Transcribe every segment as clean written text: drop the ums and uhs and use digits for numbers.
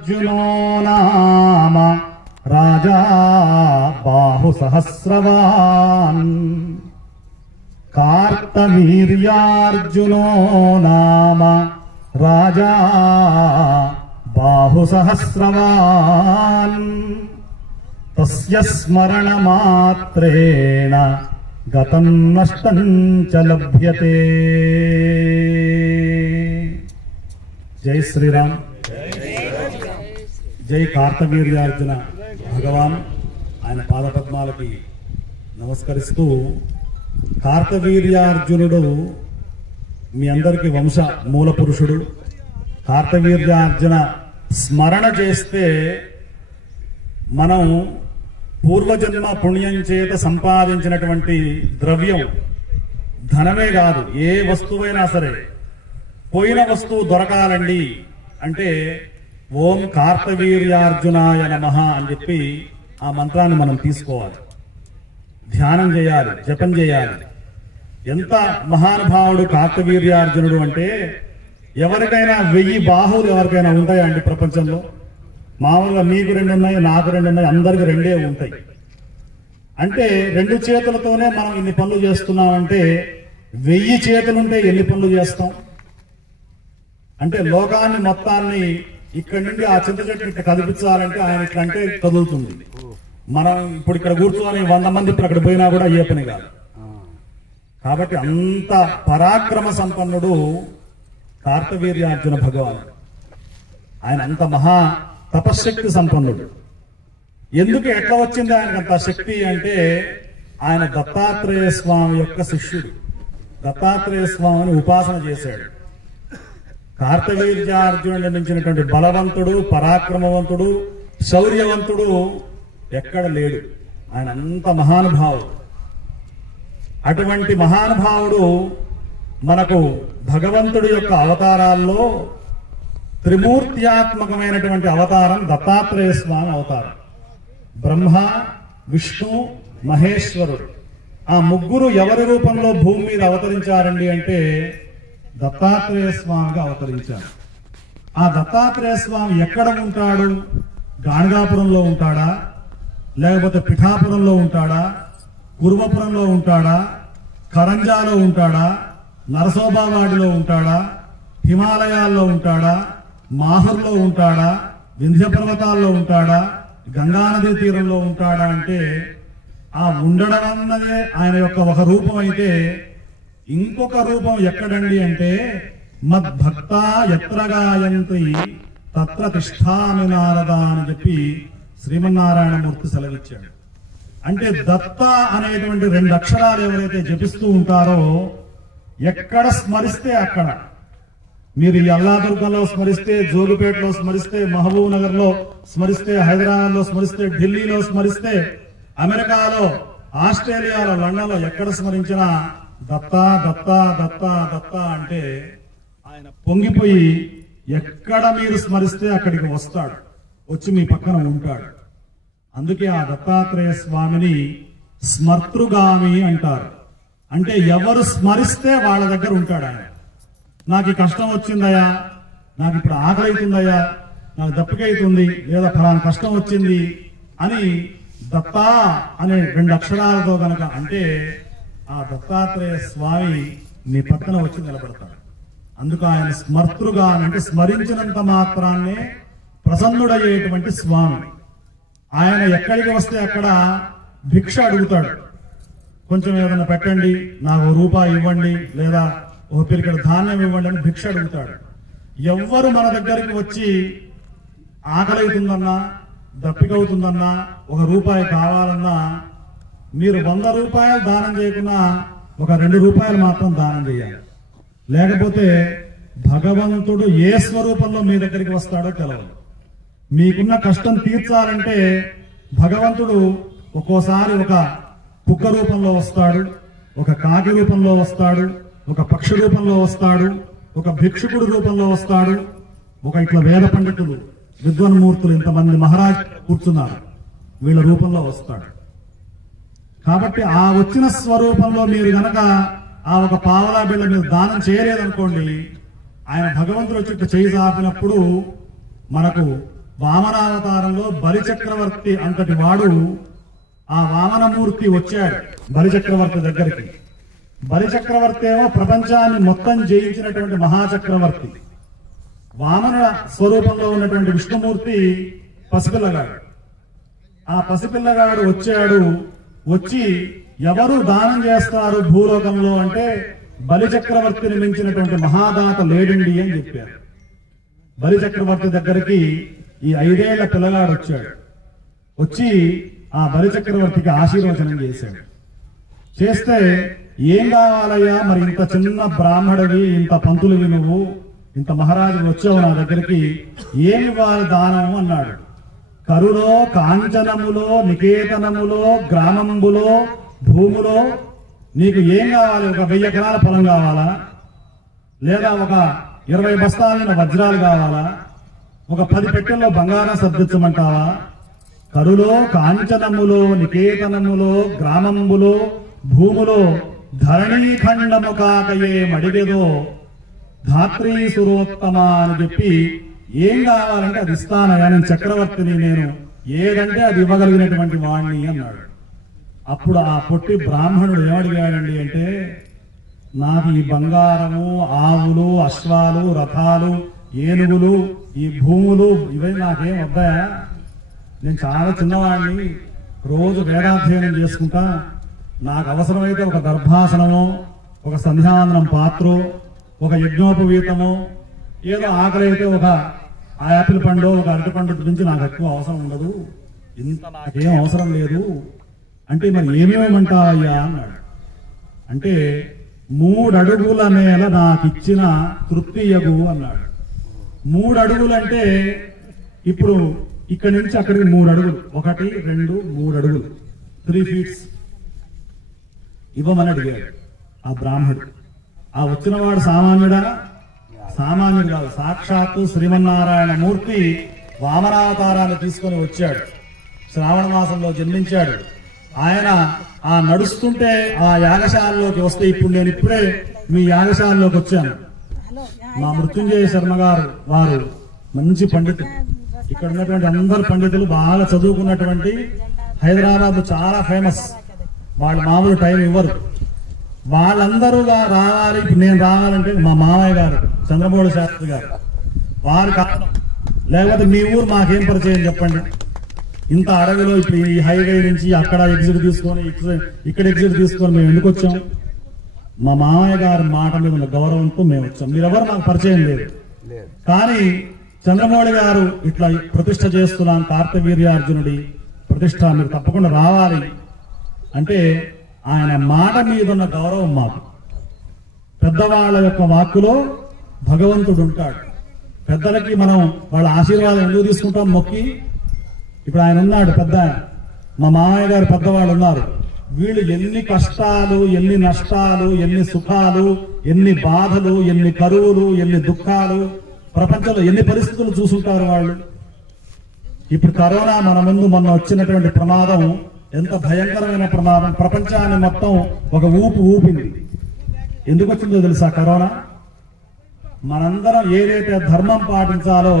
कार्तवीर्यार्जुनो नाम राजा बाहुसहस्रवान् कार्तवीर्यार्जुनो नाम राजा बाहुसहस्रवान् तस्य स्मरणमात्रेण गतं नष्टं च लभ्यते। जय श्रीराम। जय कार्तवीर्यार्जुन भगवान ఆయన పాదపద్మాలకి నమస్కరిస్తూ, కార్తవీర్యార్జునుడు మీ అందరికీ వంశ మూల పురుషుడు. కార్తవీర్యార్జున స్మరణ చేస్తే మనం పూర్వజన్మ పుణ్యం చేత సంపాదించినటువంటి ద్రవ్యం, ధనమే కాదు ఏ వస్తువైనా సరే, పోయిన వస్తువు దొరకాలండి అంటే ఓం కార్తవీర్యార్జునాయ నమః అని చెప్పి ఆ మంత్రాన్ని మనం తీసుకోవాలి, ధ్యానం చేయాలి, జపం చేయాలి. ఎంత మహానుభావుడు కార్తవీర్యార్జునుడు అంటే, ఎవరికైనా 1000 బాహువులు ఎవరికైనా ఉంటాయా అండి ప్రపంచంలో? మామూలుగా మీకు 2 ఉన్నాయి, నాకు 2 ఉన్నాయి, అందరికి 2 ఉంటాయి. అంటే 2 చేతులతోనే మనం ఇన్ని పనులు చేస్తున్నామంటే 1000 చేతులుంటే ఎన్ని పనులు చేస్తాం? అంటే లోకాన్ని మొత్తాన్ని ఇక్కడి నుండి ఆ చింత చెట్టు ఇట్లా కదిపించాలంటే ఆయన ఇట్లా అంటే కదులుతుంది. మనం ఇప్పుడు ఇక్కడ కూర్చొని 100 మంది ఇప్పుడు అక్కడ పోయినా కూడా ఏ పని కాదు. కాబట్టి అంత పరాక్రమ సంపన్నుడు కార్తవీర్యార్జున భగవానుడు. ఆయన అంత మహా తపశక్తి సంపన్నుడు. ఎందుకు ఎట్లా వచ్చింది ఆయనకు అంత శక్తి అంటే, ఆయన దత్తాత్రేయ స్వామి యొక్క శిష్యుడు. దత్తాత్రేయ స్వామిని ఉపాసన చేశాడు. కార్తవీర్యార్జునుడి మించినటువంటి బలవంతుడు, పరాక్రమవంతుడు, శౌర్యవంతుడు ఎక్కడ లేడు. ఆయన అంత మహానుభావుడు. అటువంటి మహానుభావుడు మనకు భగవంతుడి యొక్క అవతారాల్లో త్రిమూర్త్యాత్మకమైనటువంటి అవతారం దత్తాత్రేయ స్వామి అవతారం. బ్రహ్మ, విష్ణు, మహేశ్వరుడు ఆ ముగ్గురు ఎవరి రూపంలో భూమి మీద అవతరించారండి అంటే దత్తాత్రేయ స్వామిగా అవతరించారు. ఆ దత్తాత్రేయ స్వామి ఎక్కడ ఉంటాడు? గాణగాపురంలో ఉంటాడా, లేకపోతే పిఠాపురంలో ఉంటాడా, కుర్మపురంలో ఉంటాడా, కరంజాలో ఉంటాడా, నరసోబావాడిలో ఉంటాడా, హిమాలయాల్లో ఉంటాడా, మాహుర్లో ఉంటాడా, వింధ్య పర్వతాల్లో ఉంటాడా, గంగానదీ తీరంలో ఉంటాడా అంటే ఆ ఉండడం అన్నదే ఆయన యొక్క ఒక రూపం అయితే, ఇంకొక రూపం ఎక్కడండి అంటే మద్భక్త ఎత్ర గాయంతి తత్ర తిష్ఠామి నారద అని చెప్పి శ్రీమన్నారాయణమూర్తి సెలవిచ్చాడు. అంటే దత్త అనేటువంటి 2 అక్షరాలు ఎవరైతే జపిస్తూ ఉంటారో ఎక్కడ స్మరిస్తే అక్కడ, మీరు ఈ అల్లాదుర్గంలో స్మరిస్తే, జోగిపేటలో స్మరిస్తే, మహబూబ్ నగర్ లో స్మరిస్తే, హైదరాబాద్ లో స్మరిస్తే, ఢిల్లీలో స్మరిస్తే, అమెరికాలో, ఆస్ట్రేలియాలో, లండన్ లో ఎక్కడ స్మరించినా దత్త దత్త దత్త దత్త అంటే ఆయన పొంగిపోయి ఎక్కడ మీరు స్మరిస్తే అక్కడికి వస్తాడు, వచ్చి మీ పక్కన ఉంటాడు. అందుకే ఆ దత్తాత్రేయ స్వామిని స్మర్తృగామి అంటారు. అంటే ఎవరు స్మరిస్తే వాళ్ళ దగ్గర ఉంటాడు ఆయన. నాకు ఈ కష్టం వచ్చిందయ్యా, నాకు ఇప్పుడు ఆకలి అవుతుందయ్యా, నాకు దప్పికైతుంది, లేదా ఫలానా కష్టం వచ్చింది అని దత్తా అనే 2 అక్షరాలతో గనక అంటే ఆ దత్తాత్రేయ స్వామి మీ పక్కన వచ్చి నిలబడతాడు. అందుకు ఆయన స్మర్తృగా అంటే స్మరించినంత మాత్రాన్నే ప్రసన్నుడయ్యేటువంటి స్వామి. ఆయన ఎక్కడికి వస్తే అక్కడ భిక్ష అడుగుతాడు. కొంచెం ఏదైనా పెట్టండి, నాకు ₹1 ఇవ్వండి, లేదా ఒక పిరికెడ ధాన్యం ఇవ్వండి అని భిక్ష అడుగుతాడు. ఎవ్వరు మన దగ్గరికి వచ్చి ఆకలి అవుతుందన్నా, దప్పికవుతుందన్నా, ₹1 కావాలన్నా మీరు ₹100 దానం చేయకుండా ఒక ₹2 మాత్రం దానం చేయాలి. లేకపోతే భగవంతుడు ఏ స్వరూపంలో మీ దగ్గరికి వస్తాడో తెలవదు. మీకున్న కష్టం తీర్చాలంటే భగవంతుడు ఒక్కోసారి ఒక కుక్క రూపంలో వస్తాడు, ఒక కాకి రూపంలో వస్తాడు, ఒక పక్షి రూపంలో వస్తాడు, ఒక భిక్షుకుడు రూపంలో వస్తాడు, ఒక ఇట్లా వేద పండితులు, విద్వన్మూర్తులు, ఇంతమంది మహారాజ్ కూర్చున్నారు, వీళ్ళ రూపంలో వస్తాడు. కాబట్టి ఆ వచ్చిన స్వరూపంలో మీరు గనక ఆ ఒక పావలా బిళ్ళ మీరు దానం చేయలేదనుకోండి, ఆయన భగవంతుడు వచ్చి చేయి చాపినప్పుడు మనకు వామనావతారంలో బలిచక్రవర్తి అంతటి వాడు ఆ వామనమూర్తి వచ్చాడు బలిచక్రవర్తి దగ్గరికి. బలిచక్రవర్తి ఏమో ప్రపంచాన్ని మొత్తం జయించినటువంటి మహాచక్రవర్తి. వామన స్వరూపంలో ఉన్నటువంటి విష్ణుమూర్తి పసిపిల్లగాడు. ఆ పసిపిల్లగాడు వచ్చాడు. వచ్చి ఎవరు దానం చేస్తారు భూలోకంలో అంటే బలిచక్రవర్తిని మించినటువంటి మహాదాత లేడండి అని చెప్పారు. బలిచక్రవర్తి దగ్గరికి ఈ 5 ఏళ్ల పిల్లగాడు వచ్చాడు. వచ్చి ఆ బలిచక్రవర్తికి ఆశీర్వచనం చేశాడు. చేస్తే ఏం కావాలయ్యా, మరి ఇంత చిన్న బ్రాహ్మడివి, ఇంత పంతులువి, నువ్వు ఇంత మహారాజు వచ్చావు నా దగ్గరికి, ఏమి ఇవ్వాలి దానం అన్నాడు. కరులో కాంచనములో నికేతనములో గ్రామంబులో భూములో నీకు ఏం కావాలి? ఒక 1000 ఎకరాల పొలం కావాలా, లేదా ఒక 20 బస్తాలైన వజ్రాలు కావాలా, ఒక 10 పెట్టెల్లో బంగారం సర్దించమంటావా? కరులో కాంచనములో నికేతనములో గ్రామంబులో భూములో ధరణీఖండము కాకయే మడిగెదో ధాత్రీ సురోత్తమ అని చెప్పి ఏం కావాలంటే అది ఇస్తానయ్యా, నేను చక్రవర్తిని, నేను ఏదంటే అది ఇవ్వగలిగినటువంటి వాణ్ణి అన్నాడు. అప్పుడు ఆ పొట్టి బ్రాహ్మణుడు ఏమడిగాడండి అంటే, నాకు ఈ బంగారము, ఆవులు, అశ్వాలు, రథాలు, ఏనుగులు, ఈ భూములు ఇవే నాకేం వద్దాయా? నేను చాలా చిన్నవాడిని, రోజు వేదాధ్యయనం చేసుకుంటా. నాకు అవసరమైతే ఒక దర్భాసనము, ఒక సంధ్యావందనం పాత్ర, ఒక యజ్ఞోపవీతము, ఏదో ఆకలి అయితే ఒక యాపిల్ పండు, ఒక అరటి పండు గురించి నాకు ఎక్కువ అవసరం ఉండదు, ఇంత నాకేం అవసరం లేదు అంటే మరి ఏమేమంటావయ్యా అన్నాడు. అంటే 3 అడుగుల నేల నాకు ఇచ్చిన తృప్తియగు అన్నాడు. 3 అడుగులు అంటే ఇప్పుడు ఇక్కడి నుంచి అక్కడికి 3 అడుగులు, 1 2 3 అడుగులు, 3 feet ఇవ్వమని అడిగాడు ఆ బ్రాహ్మణుడు. ఆ వచ్చినవాడు సామాన్యుడా? సామాన్యుడు కాదు, సాక్షాత్తు శ్రీమన్నారాయణ మూర్తి వామనావతారాన్ని తీసుకొని వచ్చాడు. శ్రావణ మాసంలో జన్మించాడు. ఆయన ఆ నడుస్తుంటే ఆ యాగశాలలోకి వస్తే, ఇప్పుడు నేను ఇప్పుడే మీ యాగశాలలోకి వచ్చాను. మా మృత్యుంజయ శర్మ గారు వారు మంచి పండితులు. ఇక్కడ ఉన్నటువంటి అందరు పండితులు బాగా చదువుకున్నటువంటి, హైదరాబాద్ చాలా ఫేమస్. వాళ్ళు మామూలు టైం ఇవ్వరు. వాళ్ళందరూగా రావాలి. ఇప్పుడు నేను రావాలంటే మా మామయ్య గారు చంద్రమౌళి శాస్త్రి గారు వారి కారణం, లేకపోతే మీ ఊరు మాకేం పరిచయం చెప్పండి. ఇంత అడవిలో ఇప్పుడు ఈ హైవే నుంచి అక్కడ ఎగ్జిట్ తీసుకొని ఇక్కడ ఎగ్జిట్ తీసుకొని మేము ఎందుకు వచ్చాం? మా మామయ్య గారి మాట మీద ఉన్న గౌరవంతో మేము వచ్చాం. మీరెవరు నాకు పరిచయం లేదు. కానీ చంద్రమౌళి గారు ఇట్లా ప్రతిష్ట చేస్తున్నాం, కార్తవీర్యార్జునుడి ప్రతిష్ట, మీరు తప్పకుండా రావాలి అంటే ఆయన మాట మీద ఉన్న గౌరవం మాకు. పెద్దవాళ్ళ యొక్క వాక్కులో భగవంతుడు ఉంటాడు. పెద్దలకి మనం వాళ్ళ ఆశీర్వాదం ఎందుకు తీసుకుంటాం? మొక్కి. ఇప్పుడు ఆయన ఉన్నాడు పెద్ద, మా మామయ్య గారు పెద్దవాళ్ళు ఉన్నారు. వీళ్ళు ఎన్ని కష్టాలు, ఎన్ని నష్టాలు, ఎన్ని సుఖాలు, ఎన్ని బాధలు, ఎన్ని కరువులు, ఎన్ని దుఃఖాలు, ప్రపంచంలో ఎన్ని పరిస్థితులు చూసుంటారు వాళ్ళు. ఇప్పుడు కరోనా మన ముందు మొన్న వచ్చినటువంటి ప్రమాదం ఎంత భయంకరమైన ప్రమాదం. ప్రపంచాన్ని మొత్తం ఒక ఊపింది. ఎందుకు వచ్చిందో తెలుసా కరోనా? మనందరం ఏదైతే ధర్మం పాటించాలో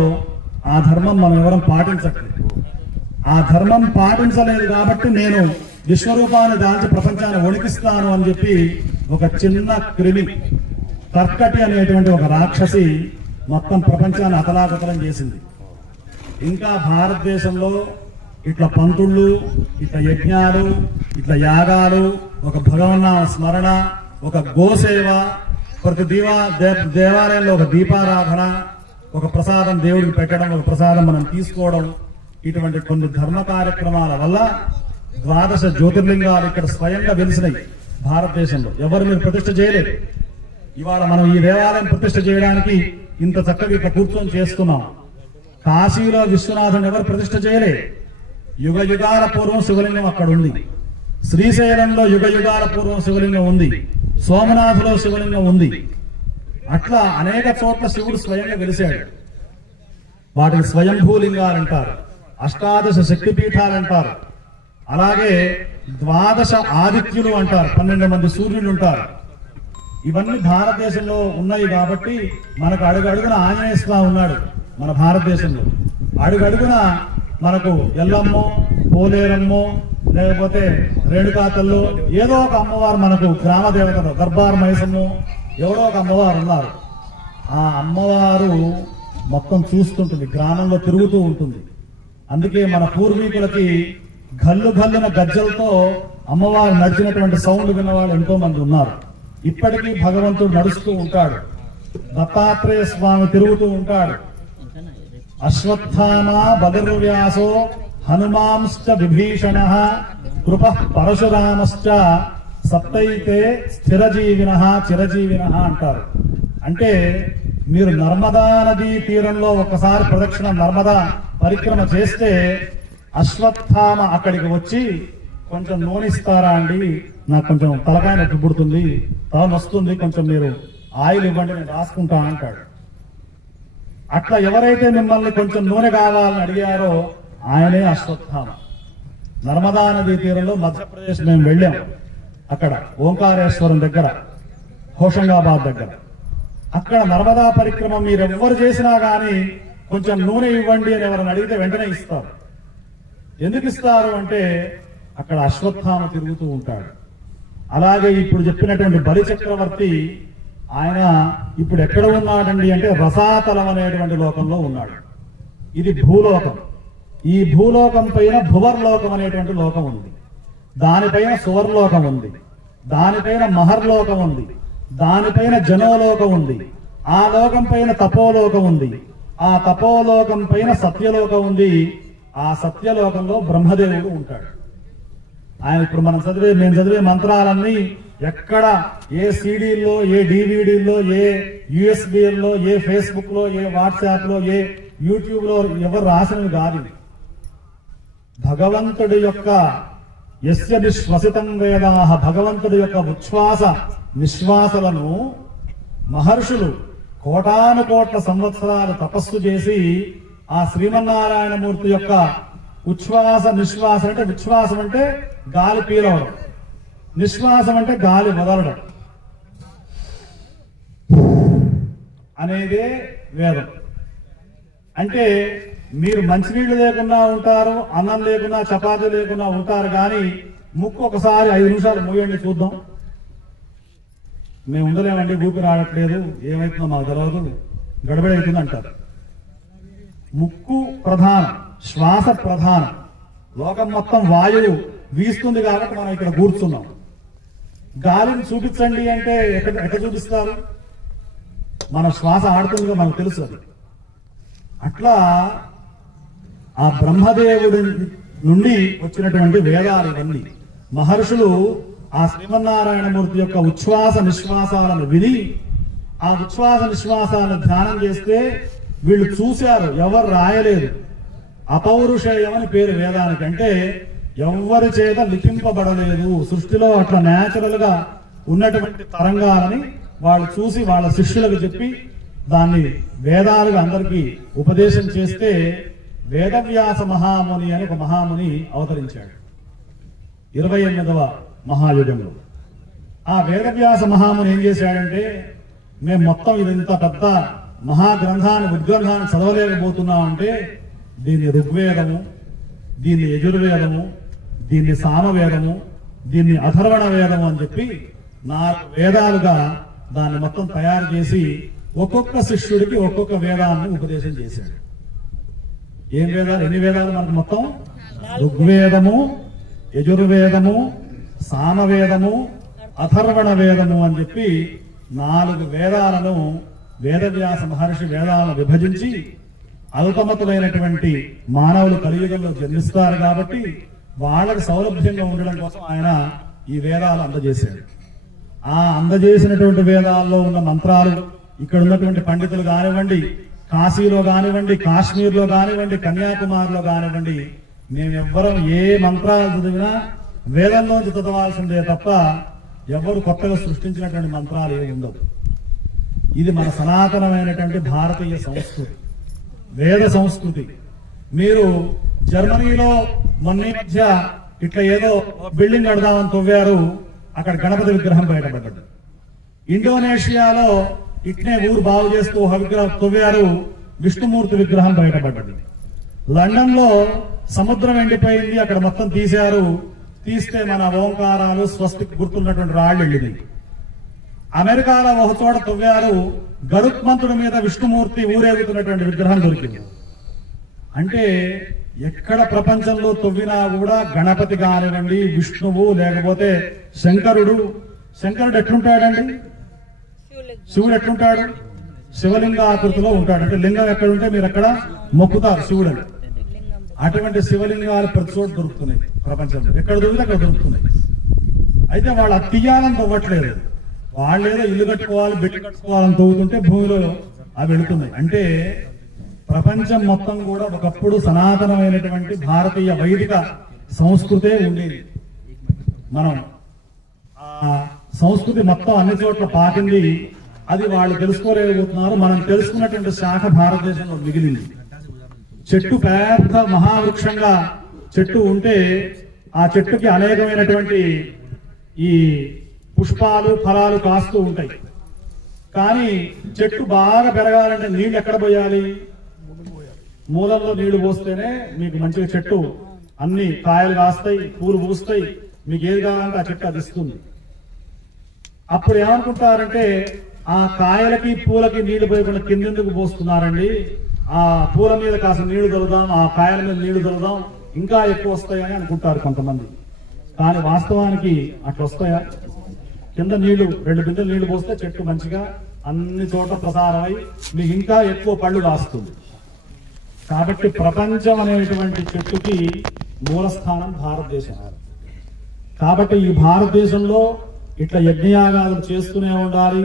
ఆ ధర్మం మనం ఎవరం పాటించట్లేదు. ఆ ధర్మం పాటించలేదు కాబట్టి నేను విశ్వరూపాన్ని దాల్చి ప్రపంచాన్ని వణికిస్తాను అని చెప్పి ఒక చిన్న క్రిమి, కర్కటి అనేటువంటి ఒక రాక్షసి మొత్తం ప్రపంచాన్ని అతలాకుతలం చేసింది. ఇంకా భారతదేశంలో ఇట్లా పంతుళ్ళు, ఇట్లా యజ్ఞాలు, ఇట్లా యాగాలు, ఒక భగవన్నామ స్మరణ, ఒక గోసేవ, ప్రతి దేవాలయంలో ఒక దీపారాధన, ఒక ప్రసాదం దేవుడికి పెట్టడం, ఒక ప్రసాదం మనం తీసుకోవడం, ఇటువంటి కొన్ని ధర్మ కార్యక్రమాల వల్ల 12 జ్యోతిర్లింగాలు ఇక్కడ స్వయంగా వెలిసినాయి భారతదేశంలో. ఎవరు మీరు ప్రతిష్ఠ చేయలేదు. ఇవాళ మనం ఈ దేవాలయం ప్రతిష్ఠ చేయడానికి ఇంత చక్కగా ఇక్కడ కూర్చొని చేస్తున్నాం. కాశీలో విశ్వనాథుని ఎవరు ప్రతిష్ఠ చేయలేదు. యుగ యుగాల పూర్వం శివలింగం అక్కడ ఉంది. శ్రీశైలంలో యుగ యుగాల పూర్వం శివలింగం ఉంది. సోమనాథులో శివలింగం ఉంది. అట్లా అనేక చోట్ల శివుడు స్వయంగా వెలిశాడు. వాటిని స్వయంభూలింగాలు అంటారు, 18 శక్తిపీఠాలు అంటారు, అలాగే 12 ఆదిత్యులు అంటారు, 12 మంది సూర్యులు ఉంటారు. ఇవన్నీ భారతదేశంలో ఉన్నాయి కాబట్టి మనకు అడుగడుగున ఆంజనేయ స్వామి ఉన్నాడు. మన భారతదేశంలో. అడుగడుగున మనకు ఎల్లమ్మో, పోలేరమ్మో, లేకపోతే రేణుకాతల్లో ఏదో ఒక అమ్మవారు మనకు గ్రామ దేవతలు, దర్బార్ మైసమ్ము, ఎవరో ఒక అమ్మవారు ఉన్నారు. ఆ అమ్మవారు మొత్తం చూస్తుంటుంది, గ్రామంలో తిరుగుతూ ఉంటుంది. అందుకే మన పూర్వీకులకి గల్లు గల్లున గజ్జలతో అమ్మవారు నడిచినటువంటి సౌండ్ విన్నవాళ్ళు ఎంతో మంది ఉన్నారు. ఇప్పటికీ భగవంతుడు నడుస్తూ ఉంటాడు. దత్తాత్రేయ స్వామి తిరుగుతూ ఉంటాడు. అశ్వత్థామ బలిర్వ్యాసో హనుమాంశ్చ విభీషణ కృప పరశురామశ్చ సప్తైతే స్థిరజీవిన చిరజీవిన అంటారు. అంటే మీరు నర్మదా నదీ తీరంలో ఒకసారి ప్రదక్షిణ నర్మదా పరిక్రమ చేస్తే అశ్వత్థామ అక్కడికి వచ్చి కొంచెం నూనె అండి, నాకు కొంచెం తలకాయ నొప్పి పుడుతుంది, తల వస్తుంది, కొంచెం మీరు ఆయిల్ ఇవ్వండి, నేను రాసుకుంటా అంటాడు. అట్లా ఎవరైతే మిమ్మల్ని కొంచెం నూనె కావాలని అడిగారో ఆయనే అశ్వత్థామ. నర్మదా నదీ తీరంలో మధ్యప్రదేశ్ మేము వెళ్ళాం. అక్కడ ఓంకారేశ్వరం దగ్గర, హోషంగాబాద్ దగ్గర, అక్కడ నర్మదా పరిక్రమ మీరెవ్వరు చేసినా గానీ కొంచెం నూనె ఇవ్వండి అని ఎవరిని అడిగితే వెంటనే ఇస్తారు. ఎందుకు ఇస్తారు అంటే అక్కడ అశ్వత్థామ తిరుగుతూ ఉంటాడు. అలాగే ఇప్పుడు చెప్పినటువంటి బలి చక్రవర్తి ఆయన ఇప్పుడు ఎక్కడ ఉన్నాడండి అంటే రసాతలం అనేటువంటి లోకంలో ఉన్నాడు. ఇది భూలోకం. ఈ భూలోకం పైన భువర్లోకం అనేటువంటి లోకం ఉంది, దానిపైన సువర్లోకం ఉంది, దానిపైన మహర్లోకం ఉంది, దానిపైన జనోలోకం ఉంది, ఆ లోకం పైన తపోలోకం ఉంది, ఆ తపోలోకం పైన సత్యలోకం ఉంది, ఆ సత్యలోకంలో బ్రహ్మదేవుడు ఉంటాడు. ఆయన ఇప్పుడు మేము చదివే మంత్రాలన్నీ ఎక్కడ ఏ సీడీల్లో, ఏ డివిడీల్లో, ఏ యూఎస్బీల్లో, ఏ ఫేస్బుక్ లో, ఏ వాట్సాప్ లో, ఏ యూట్యూబ్ లో ఎవరు రాసినవి కాదు. భగవంతుడి యొక్క యస్య నిశ్వసితం వేదాః, భగవంతుడి యొక్క ఉచ్ఛ్వాస నిశ్వాసలను మహర్షులు కోటాను కోట్ల సంవత్సరాలు తపస్సు చేసి ఆ శ్రీమన్నారాయణమూర్తి యొక్క ఉచ్ఛ్వాస నిశ్వాసం అంటే, ఉచ్ఛ్వాసం అంటే గాలి పీలవడం, నిశ్వాసం అంటే గాలి వదలడం అనేదే వేదం. అంటే మీరు మంచినీళ్లు లేకుండా ఉంటారు, అన్నం లేకుండా, చపాతీ లేకుండా ఉంటారు, కానీ ముక్కు ఒకసారి 5 నిమిషాలు మూయండి చూద్దాం. మేము ఉండలేమండి, ఊపిరి ఆడట్లేదు, ఏమైతుందో మాకు తెలియదు, గడబడి అవుతుంది అంటారు. ముక్కు ప్రధానం, శ్వాస ప్రధానం. లోకం మొత్తం వాయువు వీస్తుంది కాబట్టి మనం ఇక్కడ కూర్చున్నాం. గాలిని చూపించండి అంటే ఎక్కడ చూపిస్తారు? మన శ్వాస ఆడుతుందిగా మనకు తెలుసు. అది అట్లా ఆ బ్రహ్మదేవుడి నుండి వచ్చినటువంటి వేదాలు ఇవన్నీ. మహర్షులు ఆ శ్రీమన్నారాయణమూర్తి యొక్క ఉచ్ఛ్వాస నిశ్వాసాలను విని ఆ ఉచ్ఛ్వాస నిశ్వాసాలను ధ్యానం చేస్తే వీళ్ళు చూశారు, ఎవరు రాయలేదు. అపౌరుషేయం అని పేరు వేదానికి. అంటే ఎవ్వరి చేత లిఖింపబడలేదు, సృష్టిలో అట్లా న్యాచురల్ గా ఉన్నటువంటి తరంగాలని వాళ్ళు చూసి వాళ్ళ శిష్యులకు చెప్పి దాన్ని వేదాలుగా అందరికీ ఉపదేశం చేస్తే వేదవ్యాస మహాముని అని ఒక మహాముని అవతరించాడు 28వ మహాయుగంలో. ఆ వేదవ్యాస మహాముని ఏం చేశాడంటే, మేము మొత్తం ఇదంత పెద్ద మహాగ్రంథాన్ని, ఉద్గ్రంథాన్ని చదవలేకపోతున్నామంటే దీన్ని ఋగ్వేదము, దీన్ని యజుర్వేదము, దీన్ని సామవేదము, దీన్ని అథర్వణ వేదము అని చెప్పి 4 వేదాలుగా దాన్ని మొత్తం తయారు చేసి ఒక్కొక్క శిష్యుడికి ఒక్కొక్క వేదాన్ని ఉపదేశం చేశాడు. ఏం వేదాలు? ఎన్ని వేదాలు మనకు మొత్తం? ఋగ్వేదము, యజుర్వేదము, సామవేదము, అథర్వణ వేదము అని చెప్పి 4 వేదాలను వేదవ్యాస మహర్షి వేదాలను విభజించి అల్పమతులైనటువంటి మానవులు కలియుగంలో జన్మిస్తారు కాబట్టి వాళ్ళకి సౌలభ్యంగా ఉండడం కోసం ఆయన ఈ వేదాలు అందజేశాడు. ఆ అందజేసినటువంటి వేదాల్లో ఉన్న మంత్రాలు ఇక్కడ ఉన్నటువంటి పండితులు కానివ్వండి, కాశీలో కానివ్వండి, కాశ్మీర్లో కానివ్వండి, కన్యాకుమారిలో కానివ్వండి, మేమెవ్వరం ఏ మంత్రాలు చదివినా వేదంలోంచి చదవాల్సిందే తప్ప ఎవరు కొత్తగా సృష్టించినటువంటి మంత్రాలు ఏమి ఉండవు. ఇది మన సనాతనమైనటువంటి భారతీయ సంస్కృతి, వేద సంస్కృతి. మీరు జర్మనీలో మొన్న మధ్య ఇట్లా ఏదో బిల్డింగ్ కడదామని తవ్వారు, అక్కడ గణపతి విగ్రహం బయటపడ్డది. ఇండోనేషియాలో ఇట్నే ఊరు బాగు చేస్తూ ఒక విగ్రహం తవ్వారు, విష్ణుమూర్తి విగ్రహం బయటపడ్డది. లండన్ లో సముద్రం ఎండిపోయింది, అక్కడ మొత్తం తీశారు. తీస్తే మన ఓంకారాలు స్వస్తికి గుర్తున్నటువంటి రాళ్ళు వెళ్ళింది. అమెరికాలో ఒక చోట తవ్వారు, గరుత్మంతుడి మీద విష్ణుమూర్తి ఊరేగుతున్నటువంటి విగ్రహం దొరికింది. అంటే ఎక్కడ ప్రపంచంలో తవ్వినా కూడా గణపతి కానివ్వండి, విష్ణువు, లేకపోతే శంకరుడు ఎట్లుంటాడండి? శివుడు ఎట్లుంటాడు? శివలింగ ఆకృతిలో ఉంటాడు. అంటే లింగం ఎక్కడుంటే మీరు అక్కడ మొక్కుతారు శివుడని. అటువంటి శివలింగాలు ప్రతి చోట దొరుకుతున్నాయి ప్రపంచంలో. ఎక్కడ దొరికితే అక్కడ దొరుకుతున్నాయి. అయితే వాళ్ళు అది తీయాలని తవ్వట్లేదు, వాళ్ళేదో ఇల్లు కట్టుకోవాలి, బిడ్డ కట్టుకోవాలని తవ్వుతుంటే భూమిలో అవి వెళుతున్నాయి. అంటే ప్రపంచం మొత్తం కూడా ఒకప్పుడు సనాతనమైనటువంటి భారతీయ వైదిక సంస్కృతే ఉండేది. మనం ఆ సంస్కృతి మొత్తం అన్ని చోట్ల పాకింది. అది వాళ్ళు తెలుసుకోలేకపోతున్నారు. మనం తెలుసుకున్నటువంటి శాఖ భారతదేశంలో మిగిలింది. చెట్టు పెద్ద మహావృక్షంగా చెట్టు ఉంటే ఆ చెట్టుకి అనేకమైనటువంటి ఈ పుష్పాలు, ఫలాలు కాస్తూ ఉంటాయి. కానీ చెట్టు బాగా పెరగాలంటే నీళ్లు ఎక్కడ పోయాలి? మూలంలో నీళ్లు పోస్తేనే మీకు మంచిగా చెట్టు అన్ని కాయలు కాస్తాయి, పూలు పూస్తాయి, మీకు ఏది కావాలంటే ఆ చెట్టు అది ఇస్తుంది. అప్పుడు ఏమనుకుంటారంటే ఆ కాయలకి పూలకి నీళ్లు పోయకుండా కిందెందుకు పోస్తున్నారండి, ఆ పూల మీద కాస్త నీళ్లు తొలదాం, ఆ కాయల మీద నీళ్లు తొలదాం, ఇంకా ఎక్కువ వస్తాయని అనుకుంటారు కొంతమంది. కానీ వాస్తవానికి అట్లా వస్తాయా? కింద నీళ్లు 2 బిందెలు నీళ్లు పోస్తే చెట్టు మంచిగా అన్ని చోట్ల ప్రసారమై మీకు ఇంకా ఎక్కువ పళ్ళు కాస్తుంది. కాబట్టి ప్రపంచం అనేటువంటి చెట్టుకి మూలస్థానం భారతదేశం. కాబట్టి ఈ భారతదేశంలో ఇట్లా యజ్ఞయాగాదులు చేస్తూనే ఉండాలి,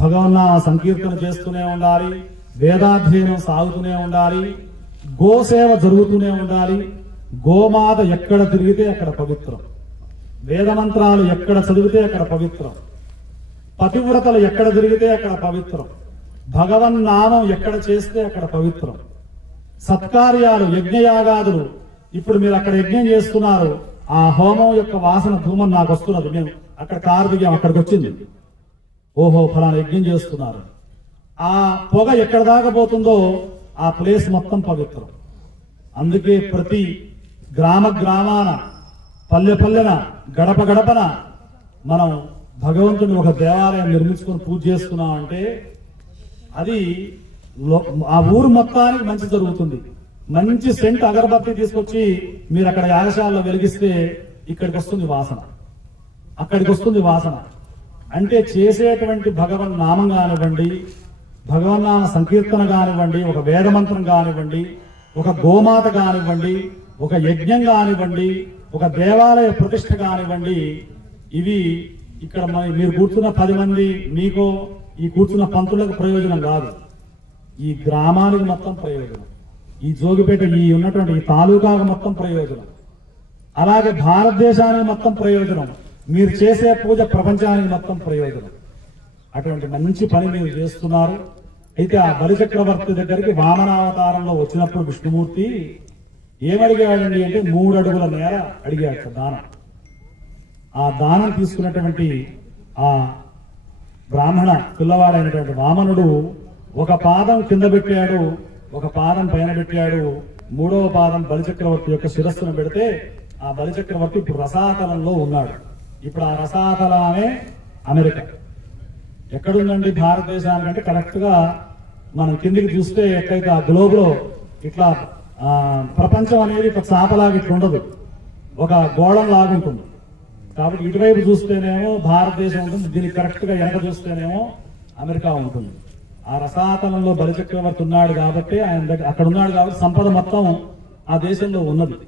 భగవన్నామ సంకీర్తన చేస్తూనే ఉండాలి, వేదాధ్యయనం సాగుతూనే ఉండాలి, గోసేవ జరుగుతూనే ఉండాలి. గోమాత ఎక్కడ తిరిగితే అక్కడ పవిత్రం, వేదమంత్రాలు ఎక్కడ చదివితే అక్కడ పవిత్రం, పతివ్రతలు ఎక్కడ తిరిగితే అక్కడ పవిత్రం, భగవన్నామం ఎక్కడ చేస్తే అక్కడ పవిత్రం. సత్కార్యాలు, యజ్ఞయాగాదులు, ఇప్పుడు మీరు అక్కడ యజ్ఞం చేస్తున్నారు, ఆ హోమం యొక్క వాసన ధూమం నాకు వస్తున్నది. మేము అక్కడ కారు దిగాం, అక్కడికి వచ్చింది, ఓహో ఫలానా యజ్ఞం చేస్తున్నారు. ఆ పొగ ఎక్కడ దాకా పోతుందో ఆ ప్లేస్ మొత్తం పవిత్రం. అందుకే ప్రతి గ్రామాన, పల్లెన, గడప గడపన మనం భగవంతుని ఒక దేవాలయం నిర్మించుకొని పూజ చేస్తున్నాం అంటే అది ఆ ఊరు మొత్తానికి మంచి జరుగుతుంది. మంచి సెంట్ అగరబత్తి తీసుకొచ్చి మీరు అక్కడ యాగశాలలో వెలిగిస్తే ఇక్కడికి వస్తుంది వాసన, అక్కడికి వస్తుంది వాసన. అంటే చేసేటువంటి భగవన్ నామం కానివ్వండి, భగవన్నామ సంకీర్తన కానివ్వండి, ఒక వేదమంత్రం కానివ్వండి, ఒక గోమాత కానివ్వండి, ఒక యజ్ఞం కానివ్వండి, ఒక దేవాలయ ప్రతిష్ఠ కానివ్వండి, ఇవి ఇక్కడ మీరు కూర్చున్న 10 మంది మీకో ఈ కూర్చున్న పంతులకు ప్రయోజనం కాదు, ఈ గ్రామానికి మొత్తం ప్రయోజనం, ఈ జోగిపేట ఈ ఉన్నటువంటి ఈ తాలూకాకు మొత్తం ప్రయోజనం, అలాగే భారతదేశానికి మొత్తం ప్రయోజనం. మీరు చేసే పూజ ప్రపంచానికి మొత్తం ప్రయోజనం. అటువంటి మంచి పని మీరు చేస్తున్నారు. అయితే ఆ బలిచక్రవర్తి దగ్గరికి వామనావతారంలో వచ్చినప్పుడు విష్ణుమూర్తి ఏమడిగాడండి అంటే 3 అడుగుల నేల అడిగాడు దానం. ఆ దానం తీసుకున్నటువంటి ఆ బ్రాహ్మణ పిల్లవాడైనటువంటి వామనుడు ఒక పాదం కింద పెట్టాడు, ఒక పాదం పైన పెట్టాడు, 3వ పాదం బలిచక్రవర్తి యొక్క శిరస్సును పెడితే ఆ బలిచక్రవర్తి ఇప్పుడు రసాతలంలో ఉన్నాడు. ఇప్పుడు ఆ రసాతలమే అమెరికా. ఎక్కడుందండి భారతదేశానికంటే కరెక్ట్ గా మనం కిందికి చూస్తే ఎక్కడైతే ఆ గ్లోబ్ లో ఇట్లా ప్రపంచం అనేది ఒక చాపలాగా ఇట్లా ఉండదు, ఒక గోళం లాగుంటుంది. కాబట్టి ఇటువైపు చూస్తేనేమో భారతదేశం ఉంటుంది, దీనికి కరెక్ట్ గా వెనక చూస్తేనేమో అమెరికా ఉంటుంది. ఆ రసాతలంలో బలిచక్రవర్తి ఉన్నాడు కాబట్టి ఆయన దగ్గర అక్కడ ఉన్నాడు కాబట్టి సంపద మొత్తం ఆ దేశంలో ఉన్నది.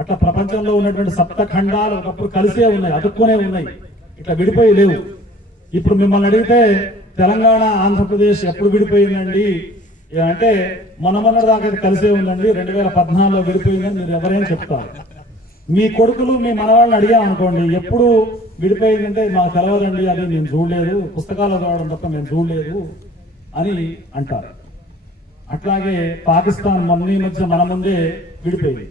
అట్లా ప్రపంచంలో ఉన్నటువంటి 7 ఖండాలు ఒకప్పుడు కలిసే ఉన్నాయి, అతుక్కునే ఉన్నాయి, ఇట్లా విడిపోయి లేవు. ఇప్పుడు మిమ్మల్ని అడిగితే తెలంగాణ ఆంధ్రప్రదేశ్ ఎప్పుడు విడిపోయిందండి అంటే మొన్న దాకా కలిసే ఉందండి, 2014లో విడిపోయిందని మీరు ఎవరైనా చెప్తారు. మీ కొడుకులు మీ మనవాళ్ళని అడిగామనుకోండి ఎప్పుడు విడిపోయిందంటే మాకు తెలవదండి, అది నేను చూడలేదు, పుస్తకాల్లో చదవడం తప్ప నేను చూడలేదు అని అంటారు. అట్లాగే పాకిస్తాన్ మొన్న మధ్య మన ముందే విడిపోయింది,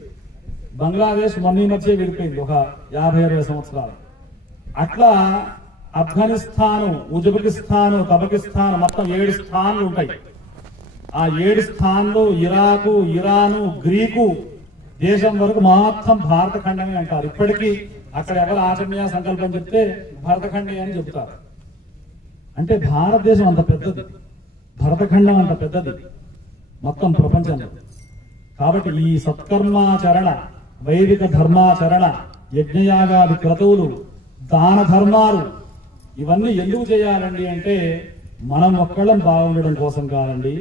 బంగ్లాదేశ్ మొన్న మధ్య విడిపోయింది ఒక 50-60 సంవత్సరాలు. అట్లా ఆఫ్ఘనిస్తాను, ఉజ్బెకిస్తాను, తబకిస్తాన్ మొత్తం 7 స్థానాలు ఉంటాయి. ఆ 7 స్థానంలో ఇరాకు, ఇరాను, గ్రీకు దేశం వరకు మొత్తం భారతఖండమే అంటారు. ఇప్పటికీ అక్కడ ఎవరు ఆచమయ సంకల్పం చెప్తే భరతఖండే అని చెబుతారు. అంటే భారతదేశం అంత పెద్దది, భరతఖండం అంత పెద్దది మొత్తం ప్రపంచంలో. కాబట్టి ఈ సత్కర్మాచరణ, వైదిక ధర్మాచరణ, యజ్ఞయాగాది క్రతువులు, దాన ధర్మాలు ఇవన్నీ ఎందుకు చేయాలండి అంటే మనం ఒక్కళ్ళం బాగుండడం కోసం కాదండి,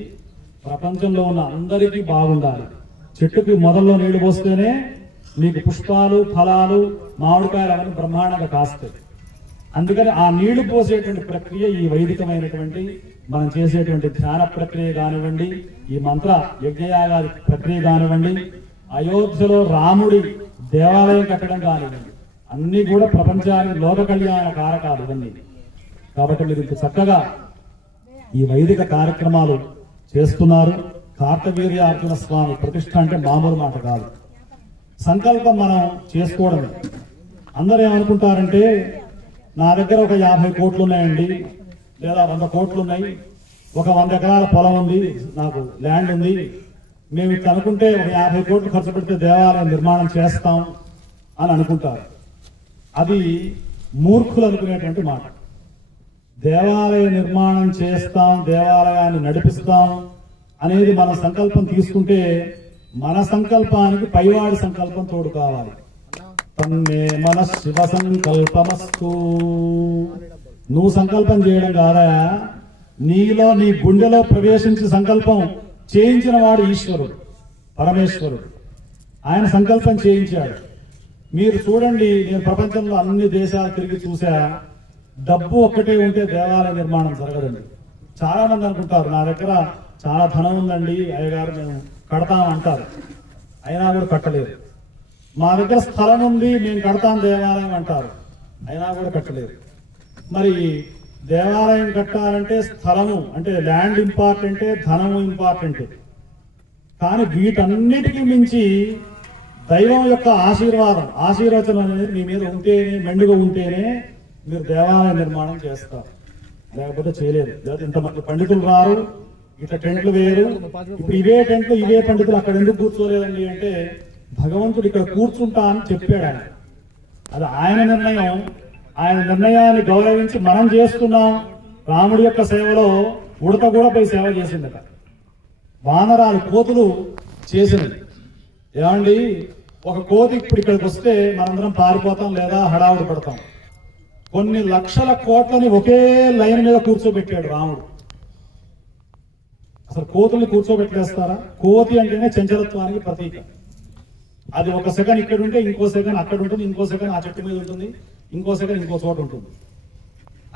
ప్రపంచంలో ఉన్న అందరికీ బాగుండాలి. చెట్టుకి మొదల్లో నీళ్లు పోస్తేనే మీకు పుష్పాలు, ఫలాలు, మామిడికాయలు అవన్నీ బ్రహ్మాండంగా కాస్తాయి. అందుకని ఆ నీళ్లు పోసేటువంటి ప్రక్రియ ఈ వైదికమైనటువంటి మనం చేసేటువంటి ధ్యాన ప్రక్రియ కానివ్వండి, ఈ మంత్ర యజ్ఞయాగాది ప్రక్రియ కానివ్వండి, అయోధ్యలో రాముడి దేవాలయం కట్టడం కానివ్వండి, అన్ని కూడా ప్రపంచానికి లోక కళ్యాణ కారకాలు ఇవన్నీ. కాబట్టి మీరు ఇంత చక్కగా ఈ వైదిక కార్యక్రమాలు చేస్తున్నారు. కార్తవీర్యార్జున స్వామి ప్రతిష్ట అంటే మామూలు మాట కాదు. సంకల్పం మనం చేసుకోవడమే. అందరూ ఏమనుకుంటారంటే నా దగ్గర ఒక 50 కోట్లు ఉన్నాయండి, లేదా 100 కోట్లు ఉన్నాయి, ఒక 100 ఎకరాల పొలం ఉంది, నాకు ల్యాండ్ ఉంది, మేము ఇట్లా అనుకుంటే ఒక 50 కోట్లు ఖర్చు పెడితే దేవాలయం నిర్మాణం చేస్తాం అని అనుకుంటారు. అది మూర్ఖులు అనుకునేటువంటి మాట. దేవాలయ నిర్మాణం చేస్తాం, దేవాలయాన్ని నడిపిస్తాం అనేది మన సంకల్పం తీసుకుంటే మన సంకల్పానికి పైవాడి సంకల్పం తోడు కావాలి. తన్మే మన శివ సంకల్పమస్తు. నువ్వు సంకల్పం చేయడం కాదా, నీలో నీ గుండెలో ప్రవేశించి సంకల్పం చేయించిన వాడు ఈశ్వరుడు, పరమేశ్వరుడు. ఆయన సంకల్పం చేయించాడు. మీరు చూడండి, నేను ప్రపంచంలో అన్ని దేశాలు తిరిగి చూసా, డబ్బు ఒక్కటే ఉంటే దేవాలయ నిర్మాణం జరగదండి. చాలా మంది అనుకుంటారు నా దగ్గర చాలా ధనం ఉందండి అయ్యగారు మేము కడతామంటారు, అయినా కూడా కట్టలేరు. మా దగ్గర స్థలం ఉంది మేము కడతాం దేవాలయం అంటారు, అయినా కూడా కట్టలేరు. మరి దేవాలయం కట్టాలంటే స్థలము అంటే ల్యాండ్ ఇంపార్టెంటే, ధనము ఇంపార్టెంటే. కానీ వీటన్నిటికీ మించి దైవం యొక్క ఆశీర్వచనం అనేది మీ మీద ఉంటేనే, మెండుగా ఉంటేనే మీరు దేవాలయ నిర్మాణం చేస్తారు, లేకపోతే చేయలేరు. లేకపోతే ఇంతమంది పండితులు రారు, ఇట్లా టెంట్లు వేయరు. ఇప్పుడు ఇవే టెంట్లు ఇవే పండితులు అక్కడ ఎందుకు కూర్చోలేదండి అంటే భగవంతుడు ఇక్కడ కూర్చుంటా అని చెప్పాడు ఆయన. అది ఆయన నిర్ణయం. ఆయన నిర్ణయాన్ని గౌరవించి మనం చేస్తున్నాం. రాముడి యొక్క సేవలో ఉడత కూడా పోయి సేవ చేసిందట, వానరాలు కోతులు చేసినది. ఏమండి, ఒక కోతి ఇప్పుడు ఇక్కడికి వస్తే మనందరం పారిపోతాం లేదా హడావుడి పడతాం. కొన్ని లక్షల కోట్లని ఒకే లైన్ మీద కూర్చోబెట్టాడు రాముడు. అసలు కోతుల్ని కూర్చోబెట్టేస్తారా? కోతి అంటేనే చంచలత్వానికి ప్రతీక. అది ఒక సెకండ్ ఇక్కడ ఉంటే ఇంకో సెకండ్ అక్కడ ఉంటుంది, ఇంకో సెకండ్ ఆ చెట్టు మీద ఉంటుంది, ఇంకో సెకండ్ ఇంకో చోట ఉంటుంది.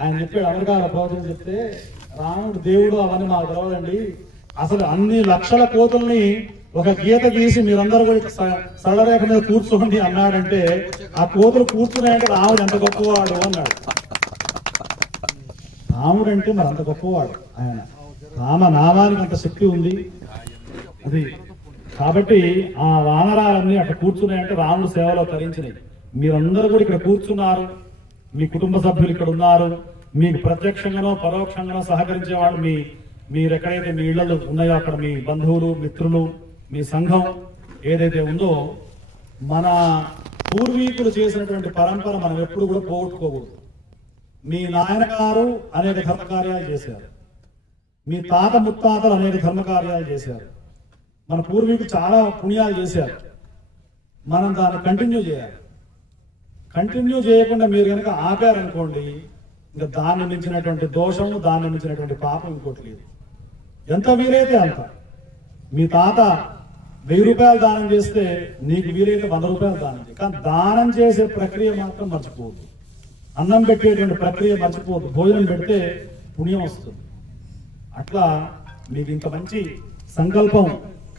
ఆయన చెప్పాడు, అమెరికాలో ప్రవచనం చెప్తే రాముడు దేవుడు అవన్నీ మాకు తెలవదండి, అసలు అన్ని లక్షల కోతుల్ని ఒక గీత గీసి మీరందరూ కూడా సరళరేఖ మీద కూర్చోండి అన్నాడంటే ఆ కోతులు కూర్చున్నాయంటే రాముడు ఎంత గొప్పవాడు అన్నాడు. రాముడు అంటే మరి అంత గొప్పవాడు ఆయన. నామానికి అంత శక్తి ఉంది అది. కాబట్టి ఆ వానరాలన్నీ అక్కడ కూర్చున్నాయంటే రాముడు సేవలో తరించినాయి. మీరందరూ కూడా ఇక్కడ కూర్చున్నారు, మీ కుటుంబ సభ్యులు ఇక్కడ ఉన్నారు, మీకు ప్రత్యక్షంగానో పరోక్షంగానో సహకరించేవాళ్ళు మీరు ఎక్కడైతే మీ ఇళ్లలో ఉన్నాయో అక్కడ మీ బంధువులు, మిత్రులు, మీ సంఘం ఏదైతే ఉందో, మన పూర్వీకులు చేసినటువంటి పరంపర మనం ఎప్పుడు కూడా పోగొట్టుకోకూడదు. మీ నాయనగారు అనేక ధర్మకార్యాలు చేశారు, మీ తాత ముత్తాతలు అనేక ధర్మకార్యాలు చేశారు, మన పూర్వీకులు చాలా పుణ్యాలు చేశారు. మనం దాన్ని కంటిన్యూ చేయాలి. కంటిన్యూ చేయకుండా మీరు కనుక ఆపారనుకోండి, ఇంకా దాన్ని మించినటువంటి దోషం, దాన్ని మించినటువంటి పాపం ఇంకోటి లేదు. ఎంత వీలైతే అంత. మీ తాత 1000 రూపాయలు దానం చేస్తే నీకు వీలైతే 100 రూపాయలు దానం చేయి. కానీ దానం చేసే ప్రక్రియ మాత్రం మర్చిపోవద్దు. అన్నం పెట్టేటువంటి ప్రక్రియ మర్చిపోవద్దు. భోజనం పెడితే పుణ్యం వస్తుంది. అట్లా మీకు ఇంత మంచి సంకల్పం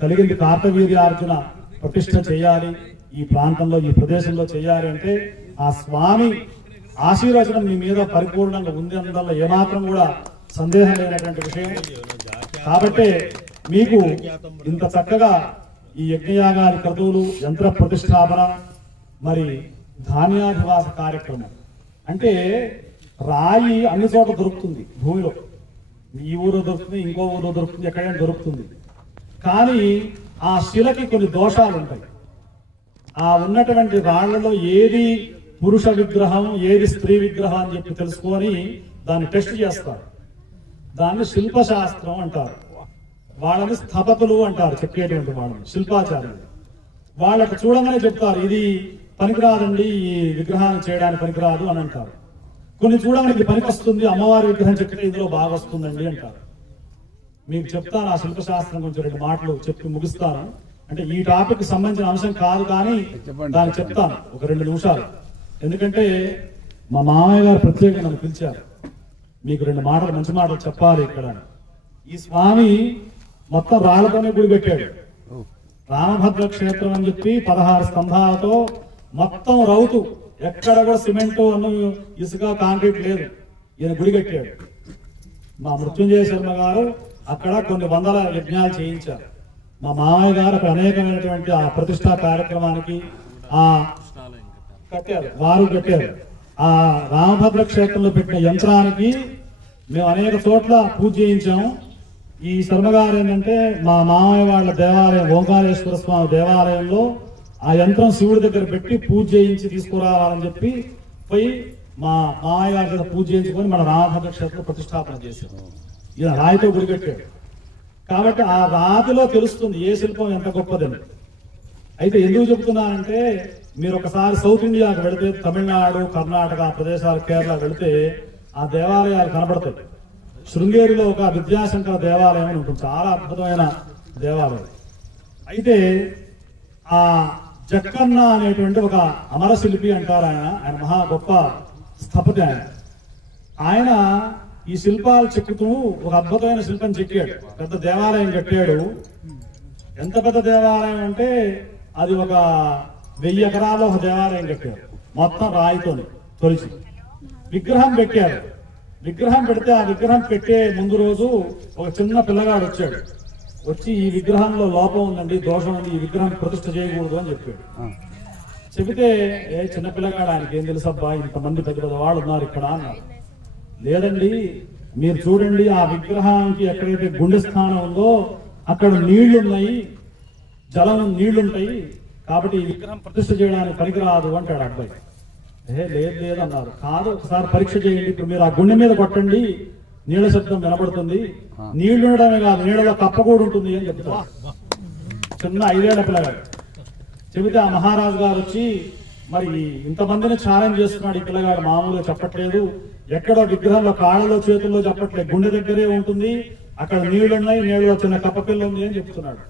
కలిగింది. కార్తవీర్యార్జున ప్రతిష్ఠ చేయాలి ఈ ప్రాంతంలో, ఈ ప్రదేశంలో చేయాలి అంటే ఆ స్వామి ఆశీర్వచనం మీ మీద పరిపూర్ణంగా ఉంది అనడంలో ఏమాత్రం కూడా సందేహం లేనటువంటి విషయం. కాబట్టి మీకు ఇంత చక్కగా ఈ యజ్ఞయాగాది క్రతువులు, యంత్ర ప్రతిష్టాపన, మరి ధాన్యాధివాస కార్యక్రమం అంటే రాయి అన్ని చోట్ల దొరుకుతుంది భూమిలో. ఈ ఊరు దొరుకుతుంది, ఇంకో ఊరు దొరుకుతుంది, ఎక్కడైనా దొరుకుతుంది. కానీ ఆ శిలకి కొన్ని దోషాలు ఉంటాయి. ఆ ఉన్నటువంటి రాళ్లలో ఏది పురుష విగ్రహం, ఏది స్త్రీ విగ్రహం అని చెప్పి తెలుసుకొని దాన్ని టెస్ట్ చేస్తారు. దాన్ని శిల్పశాస్త్రం అంటారు. వాళ్ళని స్థపతులు అంటారు, చెప్పేటువంటి వాళ్ళని శిల్పాచార్యులు. వాళ్ళకు చూడగానే చెప్తారు ఇది పనికిరాదండి, ఈ విగ్రహాన్ని చేయడానికి పనికిరాదు అని అంటారు. కొన్ని చూడగానే ఇది పనికొస్తుంది, అమ్మవారి విగ్రహం చెప్తే ఇందులో బాగా వస్తుందండి అంటారు. మీకు చెప్తాను ఆ శిల్పశాస్త్రం గురించి 2 మాటలు చెప్పి ముగిస్తాను. అంటే ఈ టాపిక్ సంబంధించిన అంశం కాదు, కానీ దాన్ని చెప్తాను ఒక 2 నిమిషాలు. ఎందుకంటే మా మామయ్య గారు ప్రత్యేకంగా నన్ను పిలిచారు, మీకు 2 మాటలు మంచి మాటలు చెప్పాలి ఇక్కడ. ఈ స్వామి మొత్తం రాళ్లతోనే గుడి పెట్టాడు. రామభద్ర క్షేత్రం అని చెప్పి 16 స్తంభాలతో మొత్తం రౌతు, ఎక్కడ కూడా సిమెంట్ అన్ను ఇసుక కాంక్రీట్ లేదు. ఈయన గుడి కట్టాడు. మా మృత్యుంజయ శర్మ గారు అక్కడ కొన్ని వందల యజ్ఞాలు చేయించారు. మా మామయ్య గారు అక్కడ అనేకమైనటువంటి ఆ ప్రతిష్టా కార్యక్రమానికి వారు కట్టారు. ఆ రామభద్ర క్షేత్రంలో పెట్టిన యంత్రానికి మేము అనేక చోట్ల పూజ చేయించాము. ఈ శర్మ గారు ఏంటంటే మా మామయ్య వాళ్ళ దేవాలయం ఓంకారేశ్వర స్వామి దేవాలయంలో ఆ యంత్రం శివుడి దగ్గర పెట్టి పూజ చేయించి తీసుకురావాలని చెప్పి పోయి మా మామయ్య గారి దగ్గర పూజ చేయించుకొని మన రామభద్ర క్షేత్రంలో ప్రతిష్టాపన చేశారు. ఈయన రాయితో గుడి కట్టాడు. కాబట్టి ఆ రాతిలో తెలుస్తుంది ఏ శిల్పం ఎంత గొప్పదని. అయితే ఎందుకు చెప్తున్నానంటే, మీరు ఒకసారి సౌత్ ఇండియాకి వెళితే, తమిళనాడు, కర్ణాటక ప్రదేశాలు, కేరళ వెళితే ఆ దేవాలయాలు కనబడతాయి. శృంగేరిలో ఒక విద్యాశంకర దేవాలయం అని ఉంటుంది, చాలా అద్భుతమైన దేవాలయం. అయితే ఆ జక్కన్న అనేటువంటి ఒక అమరశిల్పి అంటారు. ఆయన మహా గొప్ప స్థపతి. ఆయన ఈ శిల్పాలు చెక్కుతూ ఒక అద్భుతమైన శిల్పం చెక్కాడు. పెద్ద దేవాలయం కట్టాడు. ఎంత పెద్ద దేవాలయం అంటే అది ఒక 1000 ఎకరాల్లో ఒక దేవాలయం కట్టాడు, మొత్తం రాయితోని తొలిచి. విగ్రహం పెట్టాడు. విగ్రహం పెడితే ఆ విగ్రహం పెట్టే ముందు రోజు ఒక చిన్న పిల్లగాడు వచ్చాడు. వచ్చి ఈ విగ్రహంలో లోపం ఉందండి, దోషం ఉంది, ఈ విగ్రహం ప్రతిష్ఠ చేయకూడదు అని చెప్పాడు. చెబితే చిన్న పిల్లగాడు, ఆయనకి ఏం తెలుసు అబ్బా, ఇంతమంది పెద్ద పెద్ద వాళ్ళు ఉన్నారు ఇక్కడ అన్నారు. లేదండి, మీరు చూడండి, ఆ విగ్రహానికి ఎక్కడైతే గుండె స్థానం ఉందో అక్కడ నీళ్లున్నాయి, జలం నీళ్లుంటాయి, కాబట్టి ఈ విగ్రహం ప్రతిష్ఠ చేయడానికి పనికిరాదు అంటాడు అబ్బాయి. లేదు లేదు అన్నారు. కాదు, ఒకసారి పరీక్ష చేయండి, ఇప్పుడు మీరు ఆ గుండె మీద కొట్టండి, నీళ్ల శబ్దం వినపడుతుంది, నీళ్లు ఉండడమే కాదు నీళ్ళలో కప్ప కూడా ఉంటుంది అని చెప్తారు. చిన్న 5 ఏళ్ల పిల్లగాడు. చెబితే ఆ మహారాజు గారు వచ్చి, మరి ఇంతమందిని ఛాలెంజ్ చేస్తున్నాడు ఈ పిల్లగాడు, మామూలుగా చెప్పట్లేదు, ఎక్కడో విగ్రహంలో కాళ్ళలో చేతుల్లో చెప్పట్లేదు, గుండె దగ్గరే ఉంటుంది, అక్కడ నీళ్లున్నాయి, నీళ్ళలో చిన్న కప్ప పిల్ల ఉంది అని చెప్తున్నాడు.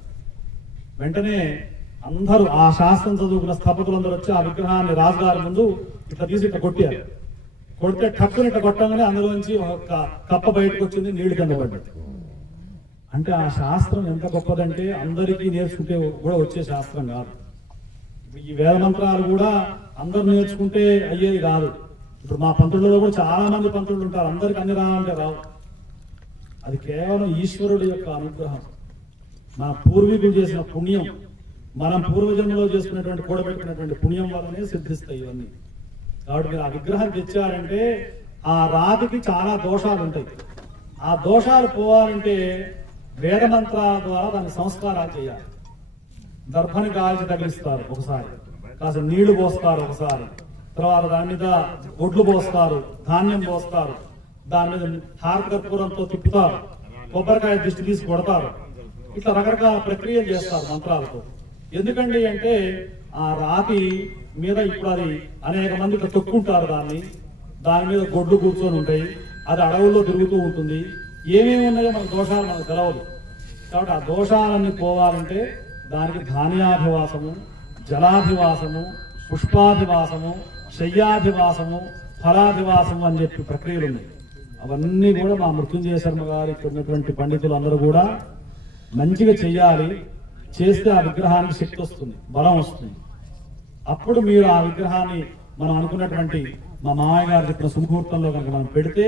వెంటనే అందరూ ఆ శాస్త్రం చదువుకున్న స్థపతులందరూ వచ్చి ఆ విగ్రహాన్ని రాజుగారి ముందు ఇట్లా తీసి ఇట్లా కొట్టారు. కొడితే టక్కుని ఇట్లా కొట్టగానే అందులోంచి ఒక కప్ప బయటకు వచ్చింది, నీళ్లు కింద పడ్డాడు. అంటే ఆ శాస్త్రం ఎంత గొప్పదంటే అందరికీ నేర్చుకుంటే కూడా వచ్చే శాస్త్రం కాదు. ఈ వేద మంత్రాలు కూడా అందరు నేర్చుకుంటే అయ్యేది కాదు. ఇప్పుడు మా పంతులలో కూడా చాలా మంది పంతులు ఉంటారు, అందరికి అన్ని రావాలంటే రావు. అది కేవలం ఈశ్వరుడి యొక్క అనుగ్రహం, మన పూర్వీకులు చేసిన పుణ్యం, మనం పూర్వజన్మలో చేసుకున్నటువంటి కూడబెట్టుకున్నటువంటి పుణ్యం వల్లనే సిద్ధిస్తాయి ఇవన్నీ. కాబట్టి మీరు ఆ విగ్రహం తెచ్చారంటే ఆ రాతికి చాలా దోషాలు ఉంటాయి. ఆ దోషాలు పోవాలంటే వేద మంత్రాల ద్వారా దాని సంస్కారాలు చేయాలి. దర్భని కాల్చి తగిలిస్తారు ఒకసారి, కాస్త నీళ్లు పోస్తారు ఒకసారి, తర్వాత దాని మీద ఒడ్లు పోస్తారు, ధాన్యం పోస్తారు, దాని మీద హారకర్పూరంతో తిప్పుతారు, కొబ్బరికాయ దిష్టి తీసి కొడతారు. ఇట్లా రకరకాల ప్రక్రియలు చేస్తారు మంత్రాలతో. ఎందుకండి అంటే ఆ రాతి మీద ఇప్పుడు అది అనేక మంది ఇట్లా తొక్కుంటారు దాని మీద గొడ్లు కూర్చొని ఉంటాయి, అది అడవుల్లో తిరుగుతూ ఉంటుంది, ఏమేమి ఉన్నాయో మన దోషాలు మనకు తెలవదు. కాబట్టి ఆ దోషాలన్నీ పోవాలంటే దానికి ధాన్యాభివాసము, జలాభివాసము, పుష్పాభివాసము, శయ్యాభివాసము, ఫలాభివాసము అని చెప్పి ప్రక్రియలు ఉన్నాయి. అవన్నీ కూడా మా మృత్యుంజయ శర్మ గారు ఇక్కడ ఉన్నటువంటి పండితులు అందరూ కూడా మంచిగా చెయ్యాలి. చేస్తే ఆ విగ్రహానికి శక్తి వస్తుంది, బలం వస్తుంది. అప్పుడు మీరు ఆ విగ్రహాన్ని మనం అనుకున్నటువంటి మా మామయ్య గారు చెప్పిన సుముహూర్తంలో కనుక మనం పెడితే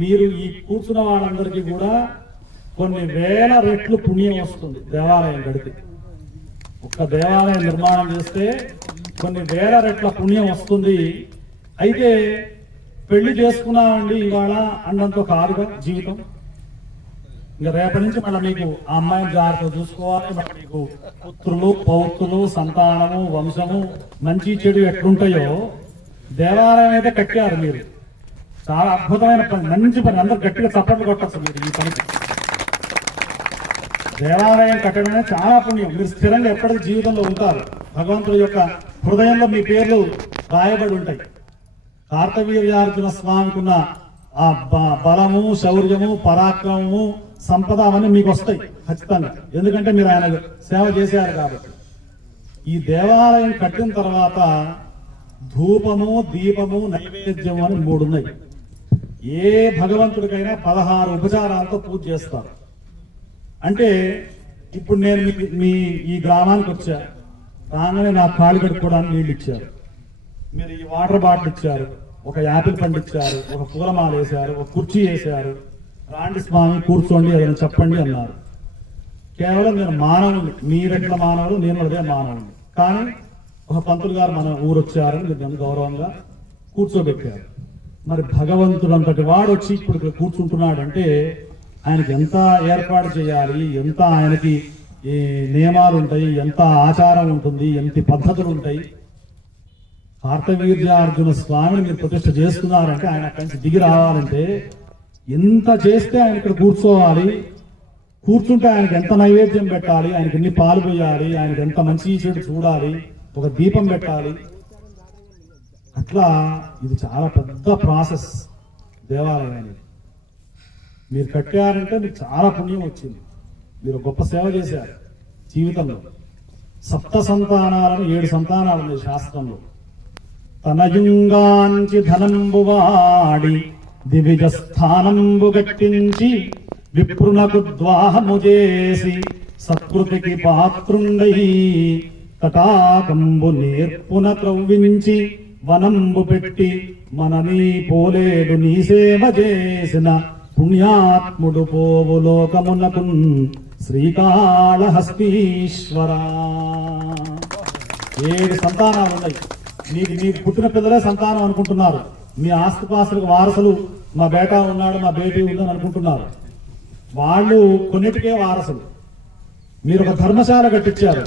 మీరు ఈ కూర్చున్న వాళ్ళందరికీ కూడా కొన్ని వేల రెట్లు పుణ్యం వస్తుంది. దేవాలయం కడితే, ఒక్క దేవాలయం నిర్మాణం చేస్తే కొన్ని వేల రెట్ల పుణ్యం వస్తుంది. అయితే పెళ్లి చేసుకున్నామండి ఇవాళ అన్నంతో కాదుగా జీవితం. ఇంకా రేపటి నుంచి మళ్ళీ మీకు ఆ అమ్మాయిని జాగ్రత్తగా చూసుకోవాలి. మళ్ళీ మీకు పుత్రులు పౌత్రులు సంతానము వంశము మంచి చెడు ఎట్లుంటాయో దేవాలయం అయితే కట్టారు మీరు. చాలా అద్భుతమైన పని, మంచి పని. అందరు గట్టిగా చప్పట్లు కొట్టచ్చు మీరు ఈ పనికి. దేవాలయం కట్టడం అనేది చాలా పుణ్యం. మీరు స్థిరంగా ఎప్పటికీ జీవితంలో ఉంటారు. భగవంతుడి యొక్క హృదయంలో మీ పేర్లు రాయబడి ఉంటాయి. కార్తవీర్యార్జున స్వామికున్న ఆ బలము, శౌర్యము, పరాక్రమము, సంపద అవన్నీ మీకు వస్తాయి ఖచ్చితంగా. ఎందుకంటే మీరు ఆయన సేవ చేశారు కాబట్టి. ఈ దేవాలయం కట్టిన తర్వాత ధూపము, దీపము, నైవేద్యం అని 3 ఉన్నాయి. ఏ భగవంతుడికైనా 16 ఉపచారాలతో పూజ చేస్తారు. అంటే ఇప్పుడు నేను మీ ఈ గ్రామానికి వచ్చా, రాగానే నా కాళ్ళు కడుక్కోవడానికి నీళ్ళు ఇచ్చారు, మీరు ఈ వాటర్ బాటిల్ ఇచ్చారు, ఒక యాపిల్ పండు ఇచ్చారు, ఒక పూలమాల వేశారు, ఒక కుర్చీ వేశారు, రాండి స్వామి కూర్చోండి ఏదైనా చెప్పండి అన్నారు. కేవలం నేను మానవుని, మీరెట్ల మానవులు, నేను అదే మానవుని. కానీ ఒక పంతులు గారు మన ఊరు వచ్చారని మీరు నన్ను గౌరవంగా కూర్చోబెట్టారు. మరి భగవంతుడు అంతటి వాడు వచ్చి ఇప్పుడు ఇక్కడ కూర్చుంటున్నాడంటే ఆయనకి ఎంత ఏర్పాటు చేయాలి, ఎంత ఆయనకి ఈ నియమాలు ఉంటాయి, ఎంత ఆచారం ఉంటుంది, ఎంత పద్ధతులు ఉంటాయి. కార్తవీర్యార్జున స్వామిని మీరు ప్రతిష్ఠ చేస్తున్నారంటే ఆయన అక్కడి నుంచి దిగి రావాలంటే ఎంత చేస్తే ఆయన ఇక్కడ కూర్చోవాలి, కూర్చుంటే ఆయనకి ఎంత నైవేద్యం పెట్టాలి, ఆయనకి ఎన్ని పాలు పోయాలి, ఆయనకి ఎంత మంచి చెడు చూడాలి, ఒక దీపం పెట్టాలి. అట్లా ఇది చాలా పెద్ద ప్రాసెస్ దేవాలయాన్ని. మీరు కట్టారంటే మీకు చాలా పుణ్యం వచ్చింది. మీరు గొప్ప సేవ చేశారు జీవితంలో. 7 సంతానాలను 7 సంతానాలు ఉన్నాయి శాస్త్రంలో. తనయుంగాంచి ధనంబు వాడి దివిజ స్థానంబు గట్టించి విప్రునకు ద్వాహము చేసి సత్కృతికి పాత్రుండై తటాకంబు నేర్పున త్రవ్వించి వనంబు పెట్టి మననీ పోలేడు నీ సేవ చేసిన పుణ్యాత్ముడు పోవు లోకమునకు శ్రీకాళహస్తీశ్వరా. 7 సంతానాలు ఉన్నాయి. మీకు పుట్టిన పిల్లలే సంతానం అనుకుంటున్నారు. మీ ఆస్తిపాస్తులకు వారసులు మా బేటా ఉన్నాడు, మా బేటీ ఉందని అనుకుంటున్నారు. వాళ్ళు కొన్నిటికే వారసులు. మీరు ఒక ధర్మశాల కట్టించారు.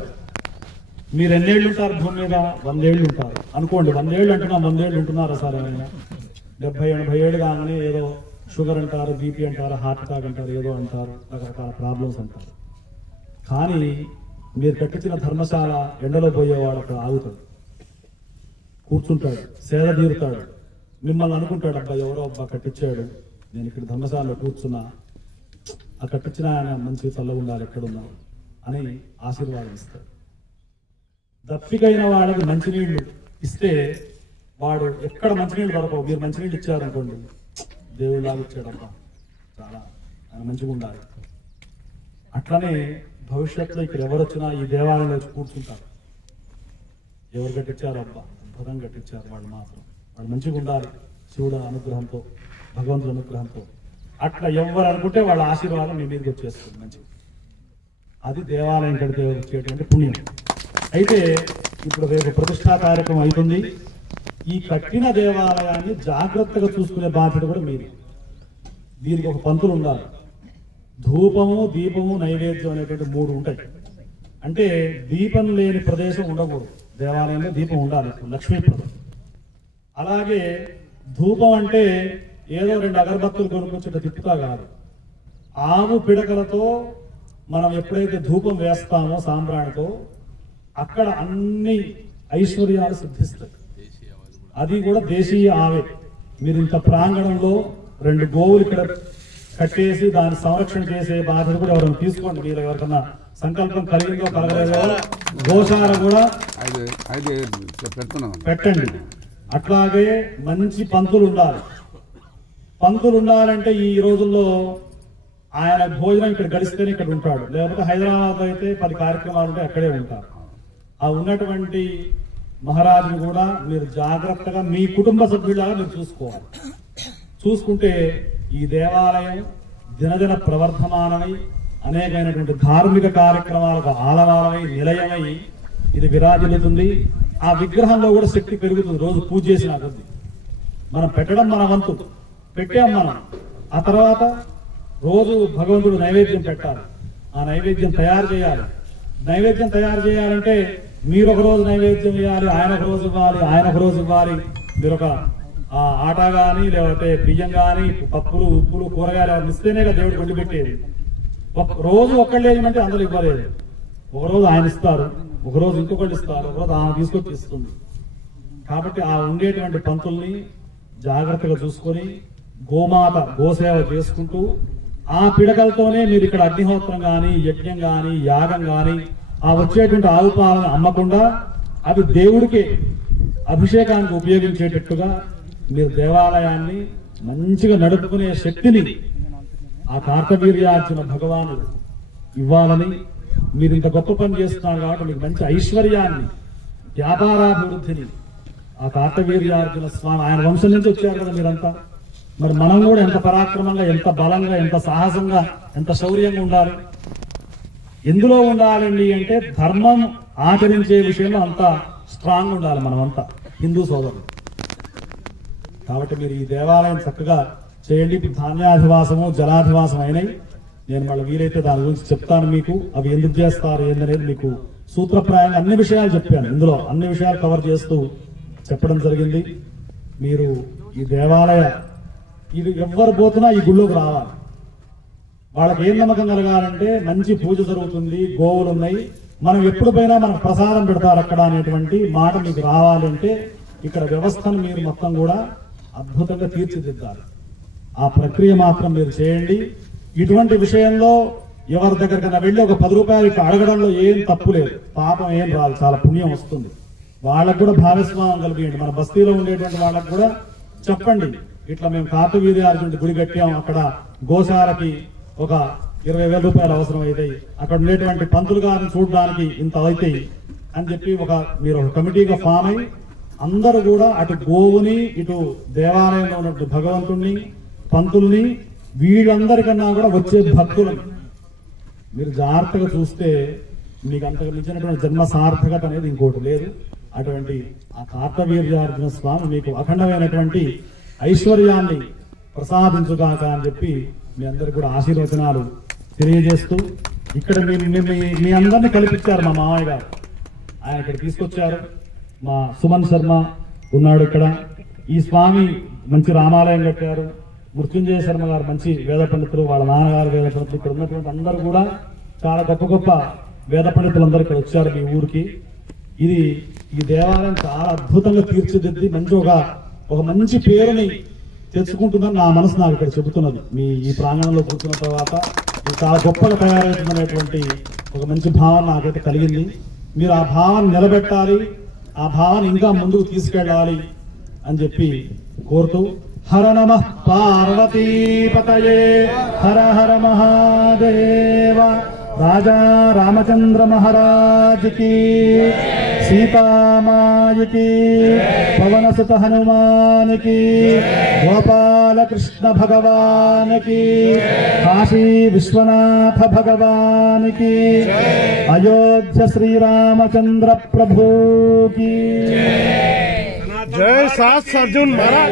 మీరు ఎన్నేళ్ళు ఉంటారు భూమి మీద? 100 ఏళ్ళు ఉంటారు అనుకోండి. 100 ఏళ్ళు అంటున్నా, 100 ఏళ్ళు ఉంటున్నారా సార్? ఏమైనా 70-80 ఏళ్ళు కాగానే ఏదో షుగర్ అంటారు, బీపీ అంటారు, హార్ట్ అటాక్ అంటారు, ఏదో అంటారు, రకరకాల ప్రాబ్లమ్స్ అంటారు. కానీ మీరు కట్టించిన ధర్మశాల ఎండలో పోయేవాడు అక్కడ ఆగుతాడు, కూర్చుంటాడు, సేద తీరుతాడు. మిమ్మల్ని అనుకుంటాడు, అబ్బా ఎవరో అబ్బా కట్టించాడు, నేను ఇక్కడ ధర్మశాలలో కూర్చున్నా, ఆ కట్టించిన ఆయన మంచి చల్ల ఉండాలి ఎక్కడున్నా అని ఆశీర్వాదం ఇస్తాడు. దప్పికైన వాడికి మంచినీళ్లు ఇస్తే వాడు ఎక్కడ మంచినీళ్ళు దొరకవు. మీరు మంచినీళ్ళు ఇచ్చారనుకోండి, దేవుళ్ళలాగా ఇచ్చాడబ్బా, చాలా ఆయన మంచిగా ఉండాలి. అట్లనే భవిష్యత్తులో ఇక్కడ ఎవరు వచ్చినా ఈ దేవాలయంలో వచ్చి కూర్చుంటారు. ఎవరు కట్టించారు? అబ్బా అద్భుతంగా కట్టించారు వాళ్ళు, మాత్రం వాళ్ళు మంచిగా ఉండాలి శివుడు అనుగ్రహంతో, భగవంతుడి అనుగ్రహంతో. అట్లా ఎవరు అనుకుంటే వాళ్ళ ఆశీర్వాదం మీ మీదకి వచ్చేస్తుంది మంచిగా. అది దేవాలయం కడితే వచ్చేటువంటి పుణ్యం. అయితే ఇప్పుడు రేపు ప్రతిష్టా కార్యక్రమం అవుతుంది. ఈ కట్టిన దేవాలయాన్ని జాగ్రత్తగా చూసుకునే బాధ్యత కూడా మీది. దీనికి ఒక పంతులు ఉండాలి. ధూపము, దీపము, నైవేద్యం అనేటువంటి 3 ఉంటాయి. అంటే దీపం లేని ప్రదేశం ఉండకూడదు. దేవాలయంలో దీపం ఉండాలి, లక్ష్మీప్రదం. అలాగే ధూపం అంటే ఏదో 2 అగరబత్తులు కొనుక్కొచ్చేట తిప్పుతా కాదు. ఆవు పిడకలతో మనం ఎప్పుడైతే ధూపం వేస్తామో సాంబ్రాణితో, అక్కడ అన్ని ఐశ్వర్యాలు సిద్ధిస్తాయి. అది కూడా దేశీయ ఆవే. మీరు ఇంత ప్రాంగణంలో 2 గోవులు ఇక్కడ కట్టేసి దాన్ని సంరక్షణ చేసే బాధ్యత కూడా ఎవరైనా తీసుకోండి. మీరు ఎవరికన్నా సంకల్పం కలిగిందో కలగలేదో గోశాల కూడా పెట్టండి. అట్లాగే మంచి పంతులు ఉండాలి. పంతులు ఉండాలంటే ఈ రోజుల్లో ఆయన భోజనం ఇక్కడ గడిస్తేనే ఇక్కడ ఉంటాడు, లేకపోతే హైదరాబాద్ అయితే 10 కార్యక్రమాలు ఉంటే అక్కడే ఉంటారు. ఆ ఉన్నటువంటి మహారాజుని కూడా మీరు జాగ్రత్తగా మీ కుటుంబ సభ్యులాగా మీరు చూసుకోవాలి. చూసుకుంటే ఈ దేవాలయం దినదిన ప్రవర్ధమానమై అనేకమైనటువంటి ధార్మిక కార్యక్రమాలకు ఆలవాలమై నిలయమై ఇది విరాజిల్లుతుంది. ఆ విగ్రహంలో కూడా శక్తి పెరుగుతుంది రోజు పూజ చేసిన కొద్ది. మనం పెట్టడం మన వంతు, పెట్టాం మనం. ఆ తర్వాత రోజు భగవంతుడు నైవేద్యం పెట్టాలి. ఆ నైవేద్యం తయారు చేయాలి. నైవేద్యం తయారు చేయాలంటే మీరు ఒక రోజు నైవేద్యం ఇవ్వాలి, ఆయన ఒక రోజు ఇవ్వాలి, ఆయన ఒక రోజు ఇవ్వాలి. మీరు ఒక ఆటా గాని లేకపోతే బియ్యం గాని పప్పులు ఉప్పులు కూరగాయలు ఎవరు ఇస్తేనే కదా దేవుడు వండి పెట్టేది. రోజు ఒక్కళ్ళు వేయమంటే అందరూ ఇవ్వలేదు. ఒకరోజు ఆయన ఇస్తారు, ఒకరోజు ఇంకొకళ్ళు ఇస్తారు, ఒకరోజు ఆమె తీసుకొచ్చి ఇస్తుంది. కాబట్టి ఆ ఉండేటువంటి పంతుల్ని జాగ్రత్తగా చూసుకొని గోమాత గోసేవ చేసుకుంటూ ఆ పిడకలతోనే మీరు ఇక్కడ అగ్నిహోత్రం గాని యజ్ఞం గాని యాగం గాని ఆ వచ్చేటువంటి ఆవు పాలను అమ్మకుండా అవి దేవుడికి అభిషేకానికి ఉపయోగించేటట్టుగా మీరు దేవాలయాన్ని మంచిగా నడుపుకునే శక్తిని ఆ కార్తవీర్యార్జున భగవానుడు ఇవ్వాలని, మీరు ఇంత గొప్ప పని చేస్తున్నారు కాబట్టి మీకు మంచి ఐశ్వర్యాన్ని వ్యాపారాభివృద్ధిని ఆ కార్తవీర్యార్జున స్వామి ఆయన వంశం నుంచి వచ్చారు కదా మీరంతా. మరి మనం కూడా ఎంత పరాక్రమంగా, ఎంత బలంగా, ఎంత సాహసంగా, ఎంత శౌర్యంగా ఉండాలి. ఎందులో ఉండాలండి అంటే ధర్మం ఆచరించే విషయంలో అంత స్ట్రాంగ్ ఉండాలి మనమంతా హిందూ సోదరులు. కాబట్టి మీరు ఈ దేవాలయం చక్కగా చేయండి. ఇప్పుడు ధాన్యాధివాసము జలాధివాసం అయినాయి. నేను మళ్ళీ వీలైతే దాని గురించి చెప్తాను మీకు. అవి ఎందుకు చేస్తారు ఏందనేది మీకు సూత్రప్రాయంగా అన్ని విషయాలు చెప్పాను. ఇందులో అన్ని విషయాలు కవర్ చేస్తూ చెప్పడం జరిగింది. మీరు ఈ దేవాలయ ఇది ఎవ్వరు పోతున్నా ఈ గుళ్ళోకి రావాలి. వాళ్ళకి ఏం నమ్మకం కలగాలంటే మంచి పూజ జరుగుతుంది, గోవులు ఉన్నాయి, మనం ఎప్పుడు పోయినా మనకు ప్రసాదం పెడతారు అక్కడ అనేటువంటి మాట మీకు రావాలంటే ఇక్కడ వ్యవస్థను మీరు మొత్తం కూడా అద్భుతంగా తీర్చిదిద్దాలి. ఆ ప్రక్రియ మాత్రం మీరు చేయండి. ఇటువంటి విషయంలో ఎవరి దగ్గరికైనా వెళ్ళి ఒక 10 రూపాయలు ఇక్కడ అడగడంలో ఏం తప్పు లేదు, పాపం ఏం రాదు, చాలా పుణ్యం వస్తుంది. వాళ్ళకు కూడా భాగస్వామ్యం కలిపియండి. మన బస్తీలో ఉండేటువంటి వాళ్ళకు కూడా చెప్పండి, ఇట్లా మేము కార్తవీర్యార్జునుడి గుడి కట్టాం, అక్కడ గోశాలకి ఒక 20,000 రూపాయలు అవసరం అవుతాయి, అక్కడ ఉండేటువంటి పంతులు గారిని చూడడానికి ఇంత అవుతాయి అని చెప్పి మీరు ఒక కమిటీగా ఫామ్ అయి అందరూ కూడా అటు గోవుని ఇటు దేవాలయంలో ఉన్నట్టు భగవంతుణ్ణి పంతుల్ని వీళ్ళందరికన్నా కూడా వచ్చే భక్తులను మీరు జాగ్రత్తగా చూస్తే మీకు అంతకు మించినటువంటి జన్మ సార్థకత అనేది ఇంకోటి లేదు. అటువంటి ఆ కార్తవీర్యార్జున స్వామి మీకు అఖండమైనటువంటి ఐశ్వర్యాన్ని ప్రసాదించుగాక అని చెప్పి మీ అందరికి కూడా ఆశీర్వచనాలు తెలియజేస్తూ ఇక్కడ మీ అందరినీ కల్పించారు. మా మామయ్య గారు ఆయన ఇక్కడ తీసుకొచ్చారు. మా సుమన్ శర్మ ఉన్నాడు ఇక్కడ. ఈ స్వామి మంచి రామాలయం కట్టారు. మృత్యుంజయ శర్మ గారు మంచి వేద పండితులు, వాళ్ళ నాన్నగారు వేద పండితులు. ఇక్కడ ఉన్నటువంటి అందరూ కూడా చాలా గొప్ప గొప్ప వేద పండితులు అందరూ ఇక్కడ వచ్చారు మీ ఊరికి. ఈ దేవాలయం చాలా అద్భుతంగా తీర్చిదిద్ది మంచి ఒక మంచి పేరుని తెచ్చుకుంటుందని నా మనసు నాకు ఇక్కడ చెబుతున్నది. మీ ఈ ప్రాంగణంలో కూర్చున్న తర్వాత ఇది చాలా గొప్పగా తయారవుతుందనేటువంటి ఒక మంచి భావన నాకైతే కలిగింది. మీరు ఆ భావాన్ని నిలబెట్టాలి, ఆ భావాన్ని ఇంకా ముందుకు తీసుకెళ్ళాలి అని చెప్పి కోరుతూ హర నమః పార్వతీపతయే హర హర మహాదేవ. రాజా రామచంద్ర మహారాజ్ కి, సీతామాయి కి, పవన సుత హనుమాన్ కి, గోపాల కృష్ణ భగవాన్ కి, కాశీ విశ్వనాథ భగవాన్ కి, అయోధ్య శ్రీరామచంద్ర ప్రభు की जय। 7 अर्जुन महाराज।